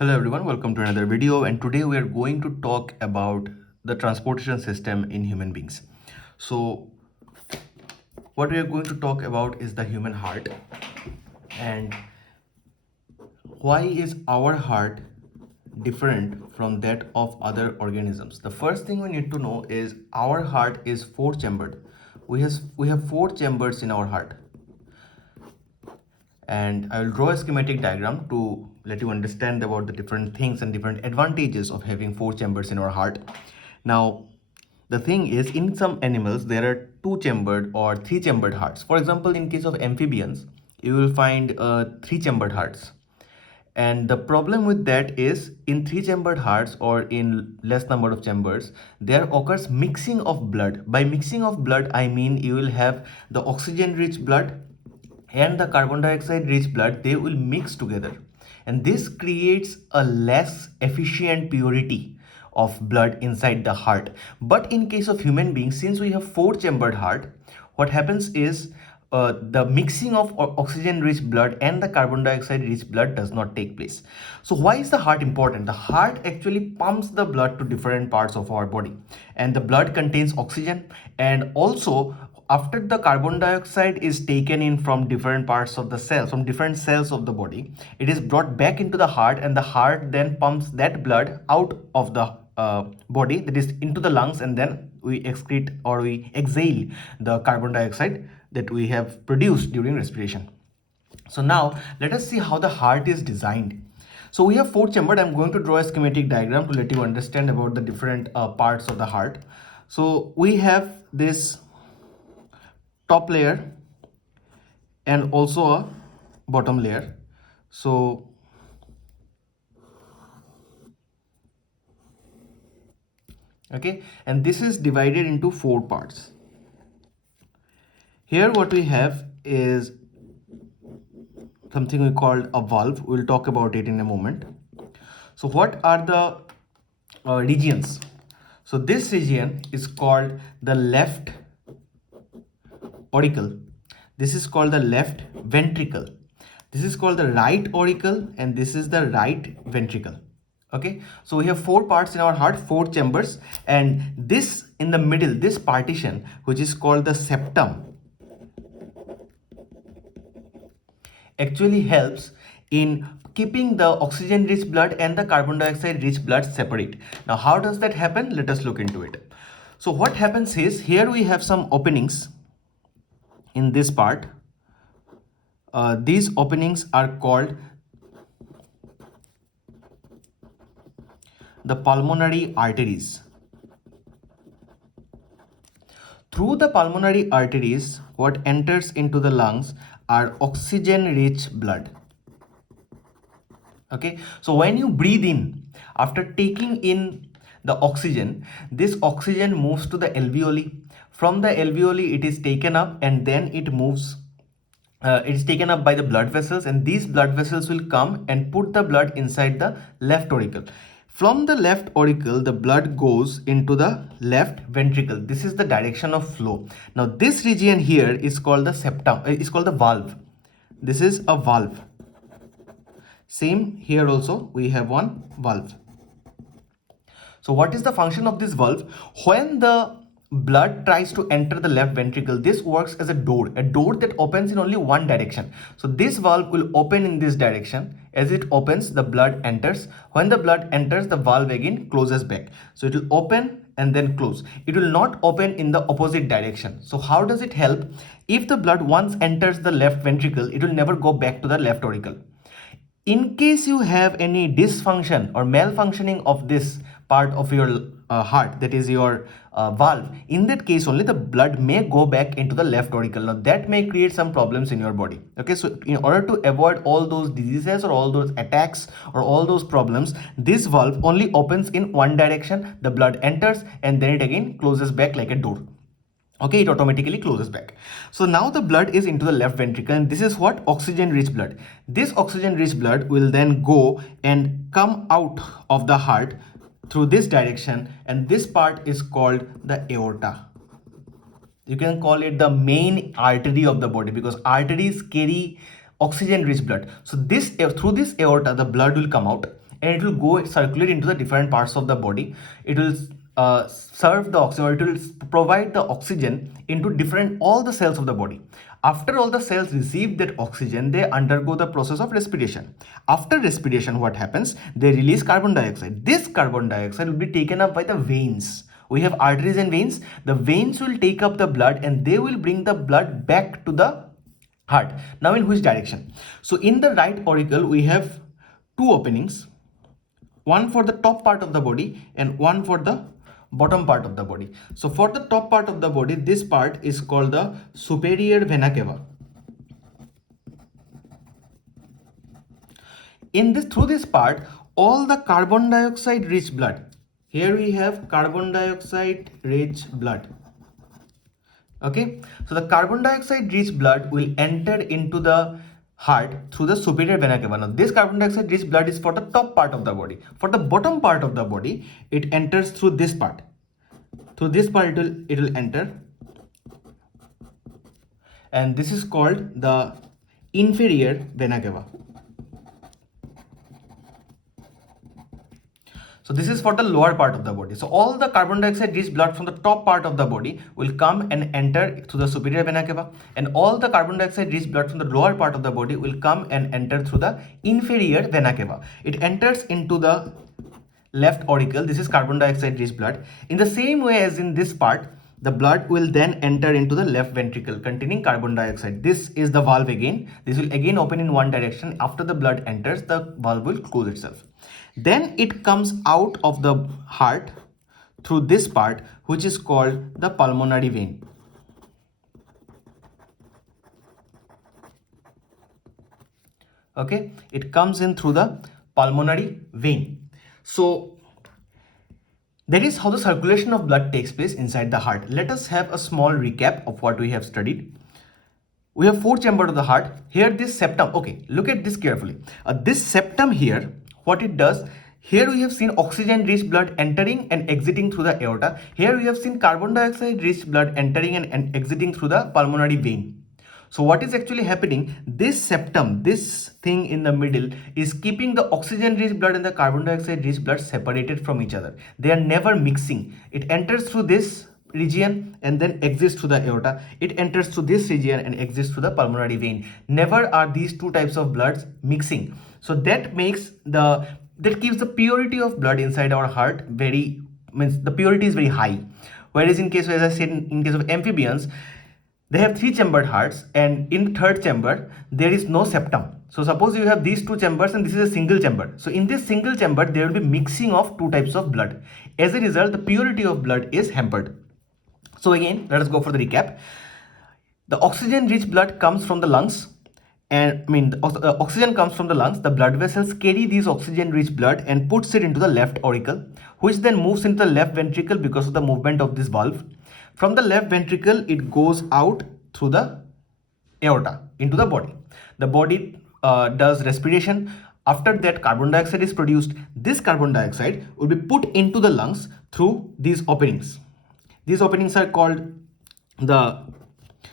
Hello everyone, welcome to another video, and today we are going to talk about the transportation system in human beings. So what we are going to talk about is the human heart, and why is our heart different from that of other organisms. The first thing we need to know is our heart is four chambered. We have four chambers in our heart, and I will draw a schematic diagram to let you understand about the different things and different advantages of having four chambers in our heart. Now, the thing is, in some animals there are two chambered or three chambered hearts. For example, in case of amphibians, you will find three chambered hearts. And the problem with that is, in three chambered hearts or in less number of chambers, there occurs mixing of blood. By mixing of blood, I mean you will have the oxygen rich blood and the carbon dioxide rich blood, they will mix together, and this creates a less efficient purity of blood inside the heart. But in case of human beings, since we have four chambered heart, what happens is the mixing of oxygen rich blood and the carbon dioxide rich blood does not take place. So why is the heart important? The heart actually pumps the blood to different parts of our body, and the blood contains oxygen, and also after the carbon dioxide is taken in from different parts of the cell, from different cells of the body, it is brought back into the heart, and the heart then pumps that blood out of the body, that is into the lungs, and then we excrete or we exhale the carbon dioxide that we have produced during respiration. So now let us see how the heart is designed. So we have four chambered. I'm going to draw a schematic diagram to let you understand about the different parts of the heart. So we have this top layer and also a bottom layer. So okay, and this is divided into four parts. Here what we have is something we called a valve. We'll talk about it in a moment. So what are the regions? So this region is called the left auricle. This is called the left ventricle. This is called the right auricle, and this is the right ventricle. Okay, so we have four parts in our heart, four chambers, and this in the middle, this partition, which is called the septum, actually helps in keeping the oxygen rich blood and the carbon dioxide rich blood separate. Now how does that happen? Let us look into it. So what happens is, here we have some openings in this part. These openings are called the pulmonary arteries. Through the pulmonary arteries, what enters into the lungs are oxygen rich blood. Okay, so when you breathe in, after taking in the oxygen, this oxygen moves to the alveoli. From the alveoli, it is taken up, and then it moves it is taken up by the blood vessels, and these blood vessels will come and put the blood inside the left auricle. From the left auricle, the blood goes into the left ventricle. This is the direction of flow. Now this region here is called the septum, is called the valve. This is a valve. Same here also, we have one valve. So what is the function of this valve? When the blood tries to enter the left ventricle, this works as a door that opens in only one direction. So this valve will open in this direction. As it opens, the blood enters. When the blood enters, the valve again closes back. So it will open and then close. It will not open in the opposite direction. So how does it help? If the blood once enters the left ventricle, it will never go back to the left auricle. In case you have any dysfunction or malfunctioning of this part of your heart, that is your valve, in that case only the blood may go back into the left auricle. Now that may create some problems in your body. Okay, so in order to avoid all those diseases or all those attacks or all those problems, this valve only opens in one direction. The blood enters and then it again closes back like a door. Okay, it automatically closes back. So now the blood is into the left ventricle, and this is what? Oxygen rich blood. This oxygen rich blood will then go and come out of the heart through this direction, and this part is called the aorta. You can call it the main artery of the body, because arteries carry oxygen rich blood. So this, through this aorta, the blood will come out, and it will go circulate into the different parts of the body. It will serve the oxygen, or it will provide the oxygen into different all the cells of the body. After all the cells receive that oxygen, they undergo the process of respiration. After respiration, what happens? They release carbon dioxide. This carbon dioxide will be taken up by the veins. We have arteries and veins. The veins will take up the blood and they will bring the blood back to the heart. Now in which direction? So in the right auricle we have two openings, one for the top part of the body and one for the bottom part of the body. So for the top part of the body, this part is called the superior vena cava. In this, through this part, all the carbon dioxide rich blood, here we have carbon dioxide rich blood. Okay, so the carbon dioxide rich blood will enter into the heart through the superior vena cava. Now this carbon dioxide rich blood is for the top part of the body. For the bottom part of the body, it enters through this part. Through this part it will enter, and this is called the inferior vena cava. So this is for the lower part of the body. So all the carbon dioxide rich blood from the top part of the body will come and enter through the superior vena cava, and all the carbon dioxide rich blood from the lower part of the body will come and enter through the inferior vena cava. It enters into the left auricle. This is carbon dioxide rich blood. In the same way as in this part, the blood will then enter into the left ventricle containing carbon dioxide. This is the valve again. This will again open in one direction. After the blood enters, the valve will close itself. Then it comes out of the heart through this part, which is called the pulmonary vein. Okay, it comes in through the pulmonary vein. So that is how the circulation of blood takes place inside the heart. Let us have a small recap of what we have studied. We have four chambers of the heart. Here this septum, okay, look at this carefully. This septum here, what it does, here we have seen oxygen rich blood entering and exiting through the aorta. Here we have seen carbon dioxide rich blood entering and exiting through the pulmonary vein. So what is actually happening? This septum, this thing in the middle, is keeping the oxygen rich blood and the carbon dioxide rich blood separated from each other. They are never mixing. It enters through this region and then exits through the aorta. It enters through this region and exits through the pulmonary vein. Never are these two types of bloods mixing. So that makes that keeps the purity of blood inside our heart the purity is very high. Whereas in case, as I said, in case of amphibians, they have three chambered hearts, and in the third chamber there is no septum. So suppose you have these two chambers and this is a single chamber. So in this single chamber there will be mixing of two types of blood. As a result, the purity of blood is hampered. So again, let us go for the recap. The oxygen rich blood comes from the lungs, and the oxygen comes from the lungs. The blood vessels carry this oxygen rich blood and puts it into the left auricle, which then moves into the left ventricle because of the movement of this valve. From the left ventricle, it goes out through the aorta into the body. The body does respiration. After that, carbon dioxide is produced. This carbon dioxide will be put into the lungs through these openings. These openings are called the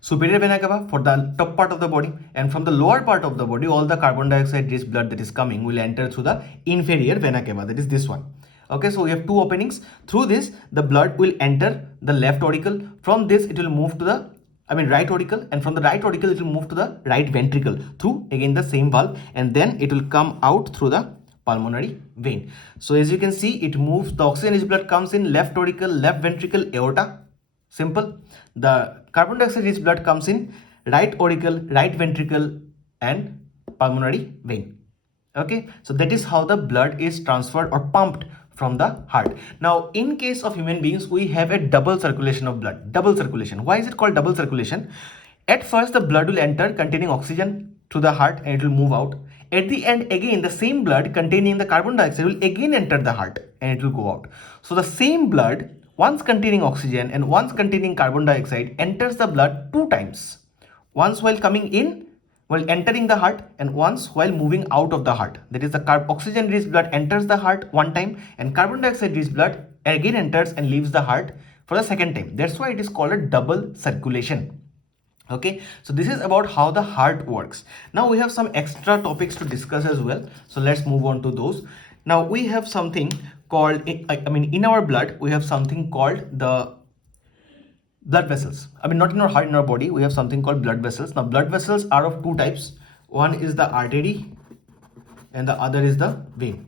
superior vena cava for the top part of the body, and from the lower part of the body, all the carbon dioxide rich blood that is coming will enter through the inferior vena cava, that is this one. Okay, so we have two openings. Through this, the blood will enter the left auricle. From this, it will move to the right auricle, and from the right auricle, it will move to the right ventricle through again the same valve, and then it will come out through the pulmonary vein. So as you can see, it moves, the oxygen rich blood comes in left auricle, left ventricle, aorta. Simple. The carbon dioxide rich blood comes in right auricle, right ventricle, and pulmonary vein. Okay, so that is how the blood is transferred or pumped from the heart. Now in case of human beings, we have a double circulation of blood. Double circulation. Why is it called double circulation? At first the blood will enter containing oxygen to the heart and it will move out. At the end, again the same blood containing the carbon dioxide will again enter the heart and it will go out. So the same blood, once containing oxygen and once containing carbon dioxide, enters the blood two times. Once while coming in, while entering the heart, and once while moving out of the heart. That is, the oxygen rich blood enters the heart one time and carbon dioxide rich blood again enters and leaves the heart for the second time. That's why it is called a double circulation. Okay, so this is about how the heart works. Now we have some extra topics to discuss as well, so let's move on to those. Now we have something called, I mean, in our blood we have something called the blood vessels. I mean, not in our heart, in our body we have something called blood vessels. Now blood vessels are of two types. One is the artery and the other is the vein.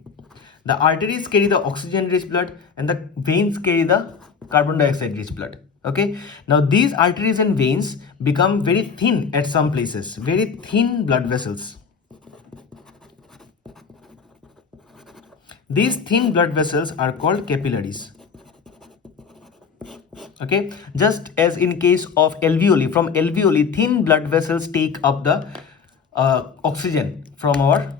The arteries carry the oxygen rich blood and the veins carry the carbon dioxide rich blood. Okay, now these arteries and veins become very thin at some places, very thin blood vessels. These thin blood vessels are called capillaries. Okay, just as in case of alveoli, from alveoli thin blood vessels take up the oxygen from our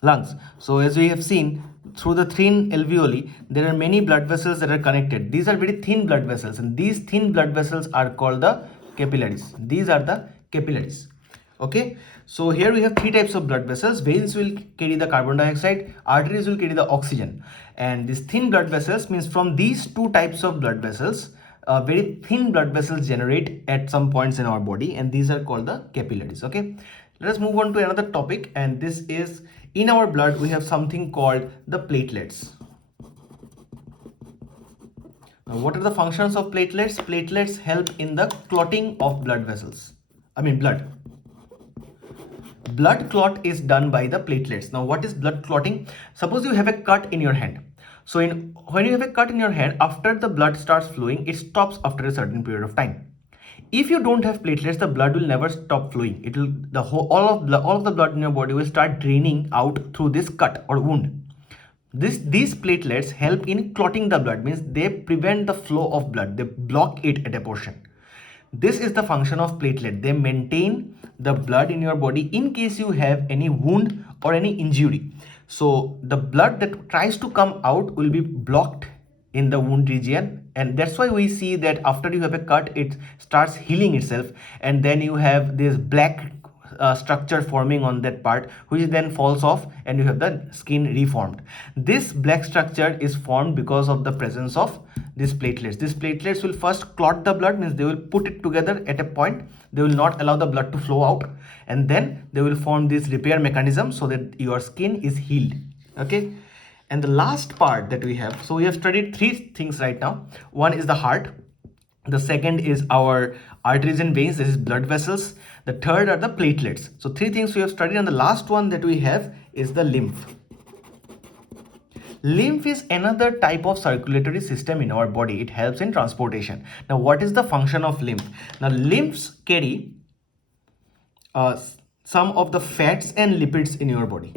lungs. So as we have seen, through the thin alveoli there are many blood vessels that are connected. These are very thin blood vessels, and these thin blood vessels are called the capillaries. These are the capillaries. Okay, so here we have three types of blood vessels. Veins will carry the carbon dioxide, arteries will carry the oxygen, and these thin blood vessels means from these two types of blood vessels, very thin blood vessels generate at some points in our body, and these are called the capillaries. Okay, let us move on to another topic, and this is, in our blood we have something called the platelets. Now, what are the functions of platelets? Platelets help in the clotting of blood vessels. I mean blood. Blood clot is done by the platelets. Now what is blood clotting? Suppose you have a cut in your hand. So when you have a cut in your hand, after the blood starts flowing, it stops after a certain period of time. If you don't have platelets, the blood will never stop flowing. It will, the whole all of the blood in your body will start draining out through this cut or wound. These platelets help in clotting the blood, means they prevent the flow of blood, they block it at a portion. This is the function of platelet. They maintain the blood in your body in case you have any wound or any injury. So the blood that tries to come out will be blocked in the wound region, and that's why we see that after you have a cut it starts healing itself, and then you have this black structure forming on that part, which then falls off and you have the skin reformed. This black structure is formed because of the presence of these platelets. These platelets will first clot the blood, means they will put it together at a point, they will not allow the blood to flow out, and then they will form this repair mechanism so that your skin is healed. Okay, and the last part that we have, so we have studied three things right now. One is the heart, the second is our arteries and veins, this is blood vessels, the third are the platelets. So three things we have studied, and the last one that we have is the lymph. Lymph is another type of circulatory system in our body. It helps in transportation. Now what is the function of lymph? Now lymphs carry some of the fats and lipids in your body.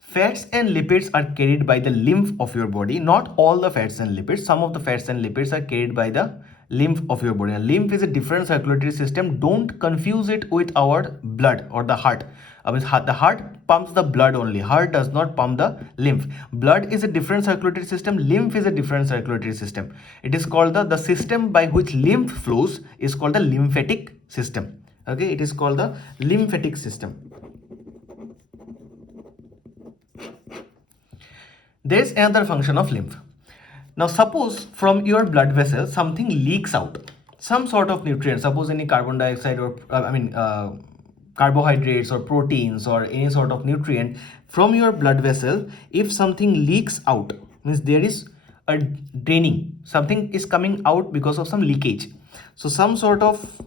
Fats and lipids are carried by the lymph of your body. Not all the fats and lipids. Some of the fats and lipids are carried by the lymph of your body. Now, lymph is a different circulatory system. Don't confuse it with our blood or the heart. I mean, the heart pumps the blood only. Heart does not pump the lymph. Blood is a different circulatory system. Lymph is a different circulatory system. It is called the system by which lymph flows is called the lymphatic system. Okay, it is called the lymphatic system. There is another function of lymph. Now suppose from your blood vessel something leaks out, some sort of nutrient, suppose any carbon dioxide or carbohydrates or proteins or any sort of nutrient from your blood vessel. If something leaks out, means there is a draining, something is coming out because of some leakage. So some sort of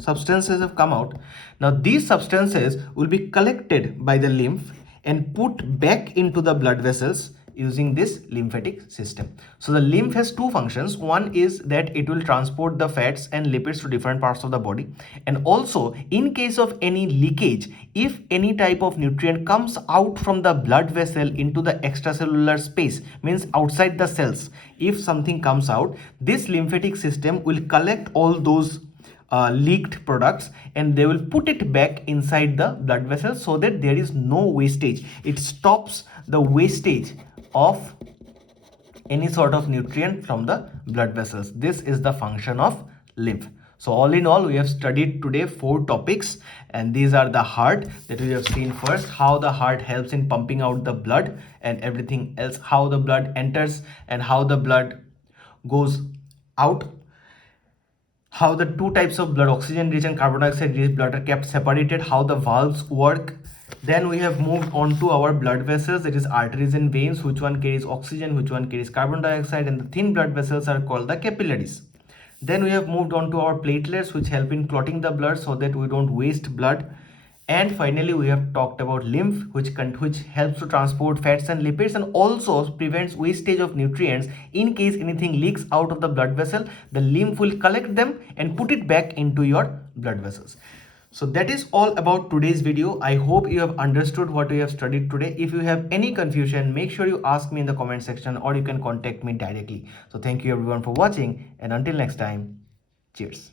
substances have come out. Now these substances will be collected by the lymph and put back into the blood vessels using this lymphatic system. So the lymph has two functions. One is that it will transport the fats and lipids to different parts of the body, and also in case of any leakage, if any type of nutrient comes out from the blood vessel into the extracellular space, means outside the cells, if something comes out, this lymphatic system will collect all those leaked products and they will put it back inside the blood vessel so that there is no wastage. It stops the wastage of any sort of nutrient from the blood vessels. This is the function of lymph. So all in all, we have studied today 4 topics, and these are the heart that we have seen first, how the heart helps in pumping out the blood and everything else, how the blood enters and how the blood goes out. how the two types of blood, oxygen rich and carbon dioxide rich blood, are kept separated, how the valves work. Then we have moved on to our blood vessels, it is arteries and veins, which one carries oxygen, which one carries carbon dioxide, and the thin blood vessels are called the capillaries. Then we have moved on to our platelets, which help in clotting the blood so that we don't waste blood. And finally, we have talked about lymph, which helps to transport fats and lipids and also prevents wastage of nutrients. In case anything leaks out of the blood vessel, the lymph will collect them and put it back into your blood vessels. So that is all about today's video. I hope you have understood what we have studied today. If you have any confusion, make sure you ask me in the comment section or you can contact me directly. So thank you everyone for watching, and until next time, cheers.